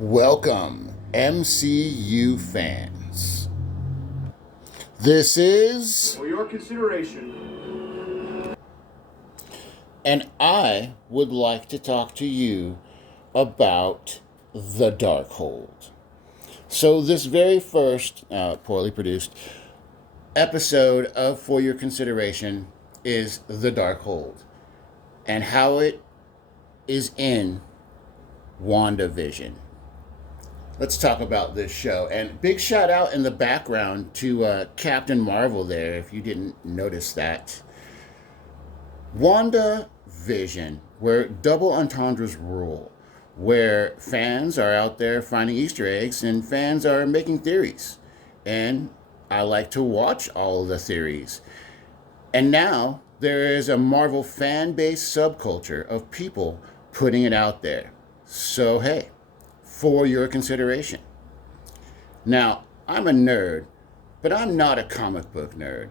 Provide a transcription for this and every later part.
Welcome, MCU fans. This is... For your consideration. And I would like to talk to you about the Darkhold. So this very first, poorly produced, episode of For Your Consideration is the Darkhold and how it is in WandaVision. Let's talk about this show. And big shout out in the background to Captain Marvel there, if you didn't notice that. WandaVision, where double entendres rule, where fans are out there finding Easter eggs and fans are making theories. And I like to watch all of the theories. And now there is a Marvel fan-based subculture of people putting it out there. So hey, for your consideration. Now, I'm a nerd, but I'm not a comic book nerd.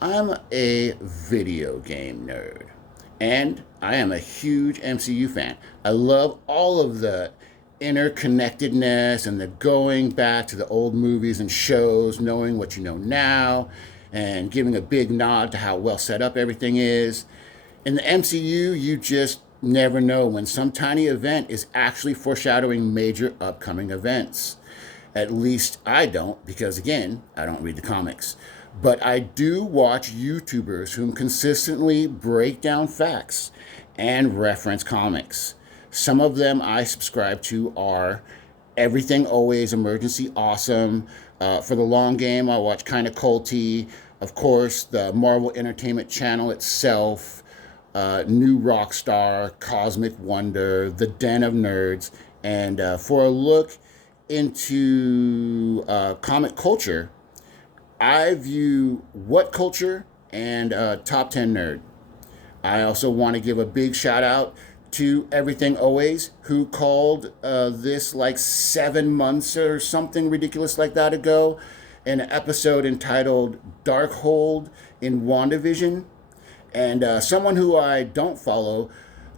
I'm a video game nerd. And I am a huge MCU fan. I love all of the interconnectedness and the going back to the old movies and shows, knowing what you know now, and giving a big nod to how well set up everything is. In the MCU, you just never know when some tiny event is actually foreshadowing major upcoming events. At least I don't, because again, I don't read the comics. But I do watch YouTubers who consistently break down facts and reference comics. Some of them I subscribe to are Everything Always Emergency Awesome. For the long game, I watch Kinda Culty. Of course, the Marvel Entertainment Channel itself, New Rockstar, Cosmic Wonder, The Den of Nerds. And for a look into comic culture, I view What Culture and Top 10 Nerd. I also want to give a big shout out to Everything Always, who called this like 7 months or something ridiculous like that ago, in an episode entitled Darkhold in WandaVision. And someone who I don't follow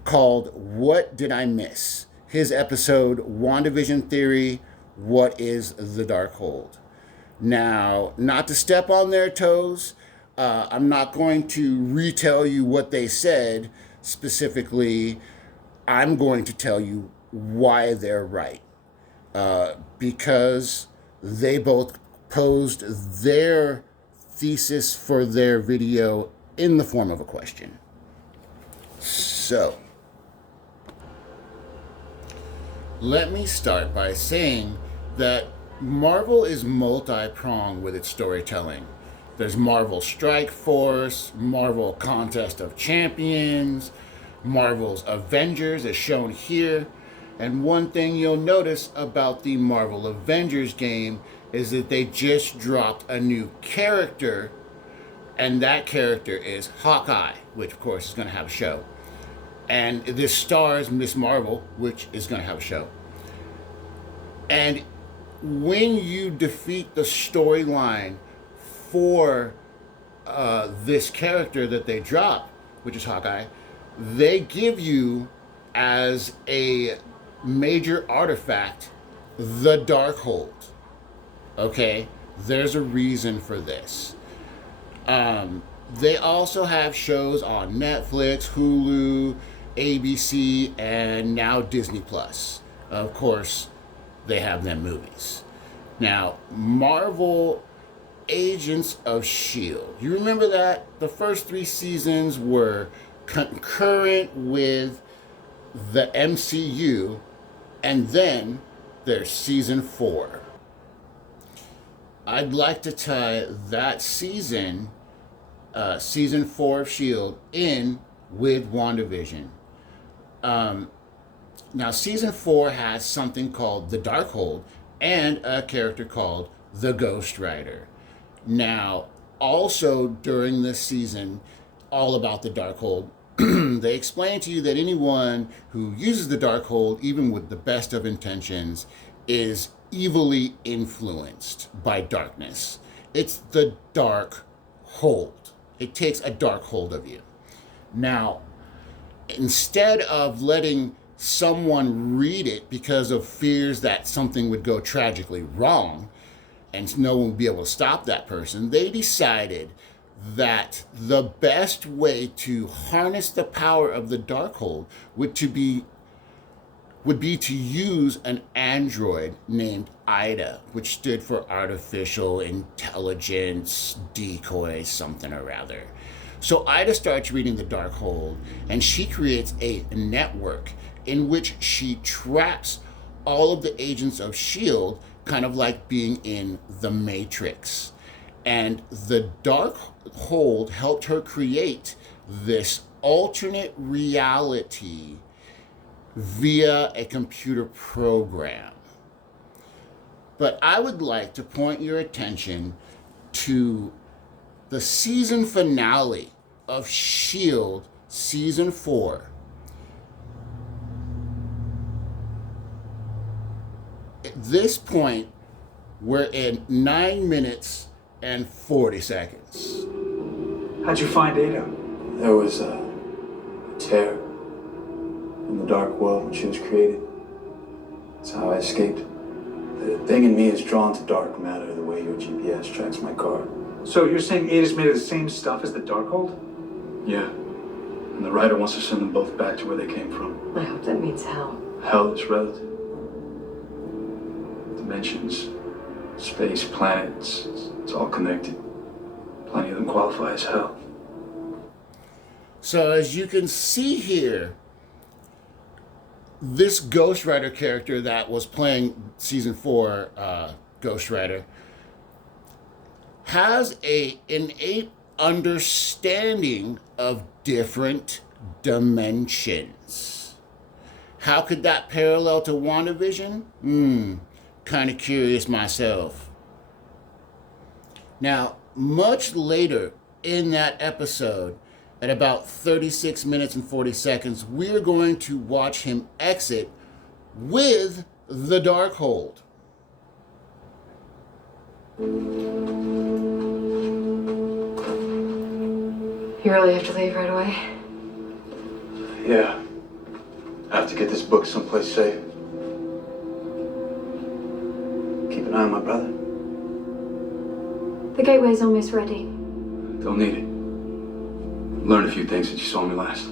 called What Did I Miss? His episode, WandaVision Theory, What is the Darkhold? Now, not to step on their toes, I'm not going to retell you what they said specifically. I'm going to tell you why they're right. Because they both posed their thesis for their video in the form of a question. So, let me start by saying that Marvel is multi-pronged with its storytelling. There's Marvel Strike Force, Marvel Contest of Champions, Marvel's Avengers as shown here. And one thing you'll notice about the Marvel Avengers game is that they just dropped a new character, and that character is Hawkeye, which of course is going to have a show. And this stars Miss Marvel, which is going to have a show. And when you defeat the storyline for this character that they drop, which is Hawkeye, they give you as a major artifact the Darkhold. Okay? There's a reason for this. They also have shows on Netflix, Hulu, ABC, and now Disney Plus. Of course, they have them movies. Now, Marvel Agents of S.H.I.E.L.D. You remember that? The first 3 seasons were concurrent with the MCU, and then there's season 4. I'd like to tie that season 4 of S.H.I.E.L.D. in with WandaVision. Now, season 4 has something called the Darkhold and a character called the Ghost Rider. Now, also during this season, all about the Darkhold, they explain to you that anyone who uses the Darkhold, even with the best of intentions, is evilly influenced by darkness. It's the dark hold. It takes a dark hold of you. Now, instead of letting someone read it because of fears that something would go tragically wrong and no one would be able to stop that person, they decided that the best way to harness the power of the Darkhold would be to use an android named Ida, which stood for Artificial Intelligence Decoy something or other. So Ida starts reading the Darkhold, and she creates a network in which she traps all of the agents of S.H.I.E.L.D., kind of like being in the Matrix. And the Darkhold helped her create this alternate reality via a computer program. But I would like to point your attention to the season finale of S.H.I.E.L.D. Season 4. At this point, we're in 9 minutes and 40 seconds. How'd you find Ada? There was a tear in the dark world when she was created. That's how I escaped. The thing in me is drawn to dark matter the way your GPS tracks my car. So you're saying Ada's made of the same stuff as the Darkhold? Yeah. And the writer wants to send them both back to where they came from. I hope that means hell. Hell is relative. Dimensions, space, planets, it's all connected. Plenty of them qualify as hell. So as you can see here, this Ghost Rider character that was playing Season 4 Ghost Rider has a innate understanding of different dimensions. How could that parallel to WandaVision? Kind of curious myself. Now, much later in that episode, at about 36 minutes and 40 seconds, we're going to watch him exit with the Darkhold. You really have to leave right away? Yeah. I have to get this book someplace safe. Keep an eye on my brother. The gateway's almost ready. Don't need it. Learned a few things since you saw me last.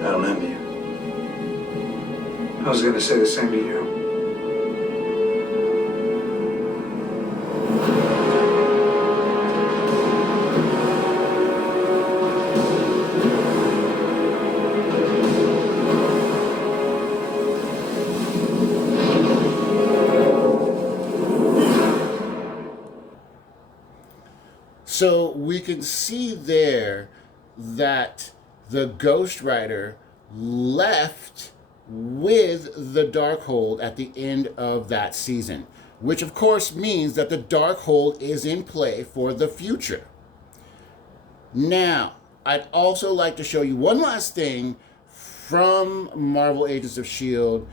I don't envy you. I was gonna say the same to you. So we can see there that the Ghost Rider left with the Darkhold at the end of that season, which of course means that the Darkhold is in play for the future. Now, I'd also like to show you one last thing from Marvel Agents of S.H.I.E.L.D.,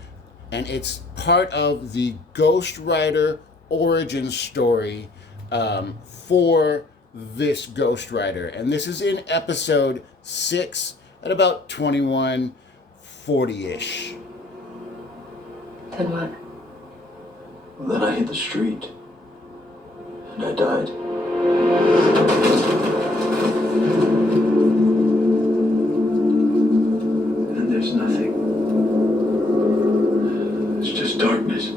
and it's part of the Ghost Rider origin story for this Ghost Rider. And this is in episode 6 at about 21:40-ish. Then what? Well, then I hit the street. And I died. And there's nothing. It's just darkness.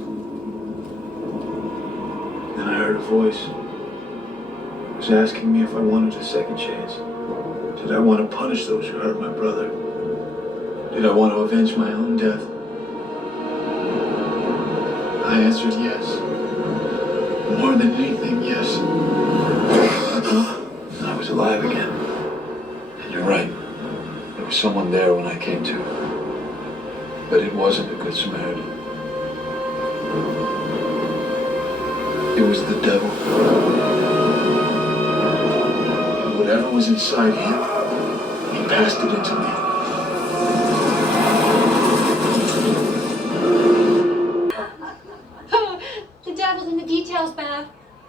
Then I heard a voice. It was asking me if I wanted a second chance. Did I want to punish those who hurt my brother? Did I want to avenge my own death? I answered yes. More than anything, yes. I was alive again. And you're right. There was someone there when I came to. But it wasn't a good Samaritan. the devil. Whatever was inside him, he passed it into me. The devil's in the details, Bev.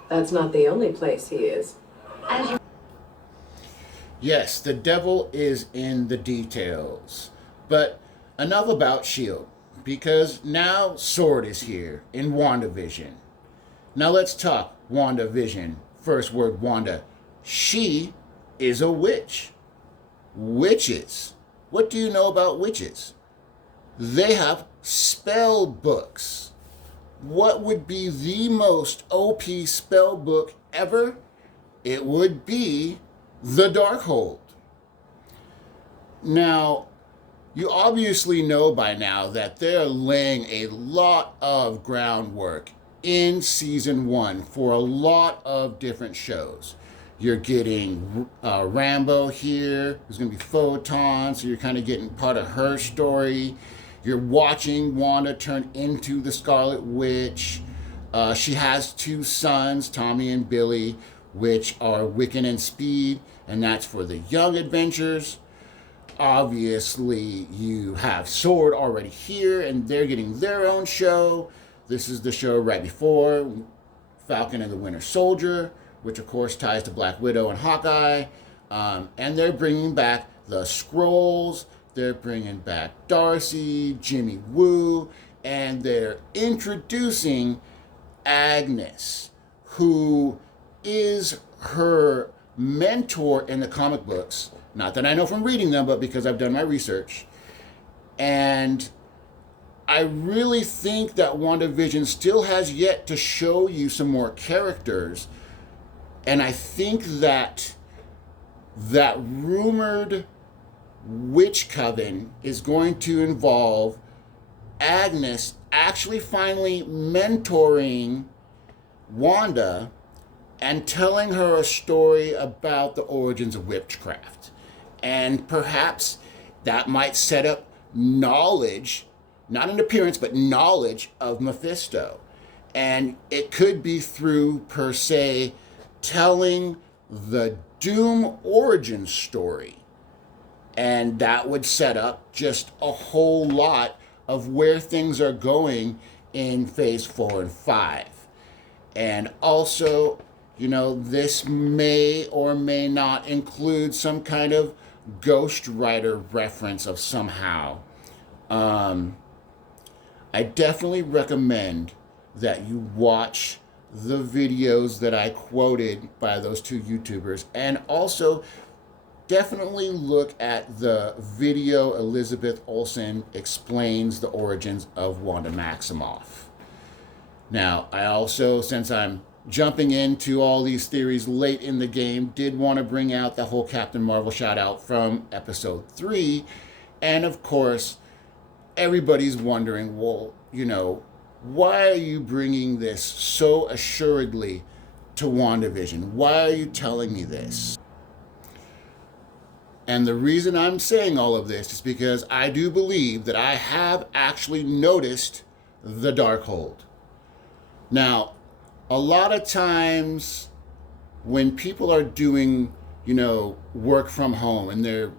That's not the only place he is. As you Yes, the devil is in the details. But enough about S.H.I.E.L.D., because now Sword is here in WandaVision. Now let's talk WandaVision. First word, Wanda. She is a witch. Witches. What do you know about witches? They have spell books. What would be the most OP spell book ever? It would be the Darkhold. Now, you obviously know by now that they're laying a lot of groundwork in season 1 for a lot of different shows. You're getting Rambo here. There's going to be Photon, so you're kind of getting part of her story. You're watching Wanda turn into the Scarlet Witch. She has 2 sons, Tommy and Billy, which are Wiccan and Speed, and that's for the young adventures. Obviously, you have Sword already here, and they're getting their own show. This is the show right before Falcon and the Winter Soldier, which of course ties to Black Widow and Hawkeye. And they're bringing back the Skrulls. They're bringing back Darcy, Jimmy Woo, and they're introducing Agnes, who is her mentor in the comic books. Not that I know from reading them, but because I've done my research. And I really think that WandaVision still has yet to show you some more characters. And I think that that rumored witch coven is going to involve Agnes actually finally mentoring Wanda and telling her a story about the origins of witchcraft. And perhaps that might set up knowledge, not an appearance, but knowledge of Mephisto. And it could be through, per se, telling the Doom origin story. And that would set up just a whole lot of where things are going in phase 4 and 5. And also, you know, this may or may not include some kind of Ghost Rider reference of somehow. I definitely recommend that you watch the videos that I quoted by those 2 YouTubers, and also definitely look at the video Elizabeth Olsen explains the origins of Wanda Maximoff. Now, I also, since I'm jumping into all these theories late in the game, did want to bring out the whole Captain Marvel shout out from episode 3. And of course, everybody's wondering, well, you know, why are you bringing this so assuredly to WandaVision? Why are you telling me this? And the reason I'm saying all of this is because I do believe that I have actually noticed the Darkhold. Now, a lot of times when people are doing, you know, work from home and they're,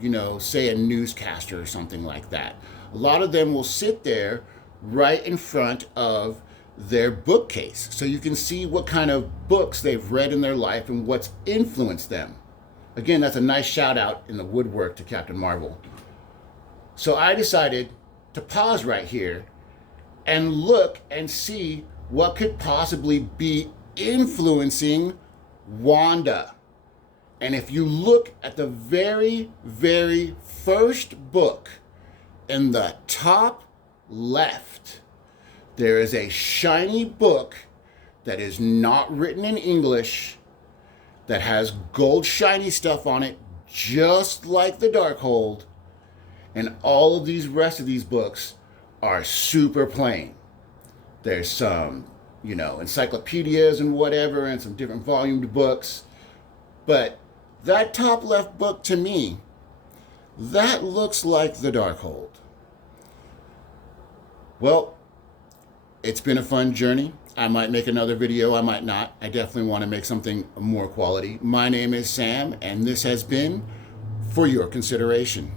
you know, say a newscaster or something like that, a lot of them will sit there right in front of their bookcase so you can see what kind of books they've read in their life and what's influenced them. Again, that's a nice shout out in the woodwork to Captain Marvel. So I decided to pause right here and look and see what could possibly be influencing Wanda. And if you look at the very, very first book in the top left, there is a shiny book that is not written in English, that has gold shiny stuff on it, just like the Darkhold. And all of these rest of these books are super plain. There's some, you know, encyclopedias and whatever, and some different volumed books. But that top left book, to me, that looks like the Darkhold. Well, it's been a fun journey. I might make another video, I might not. I definitely want to make something more quality. My name is Sam, and this has been For Your Consideration.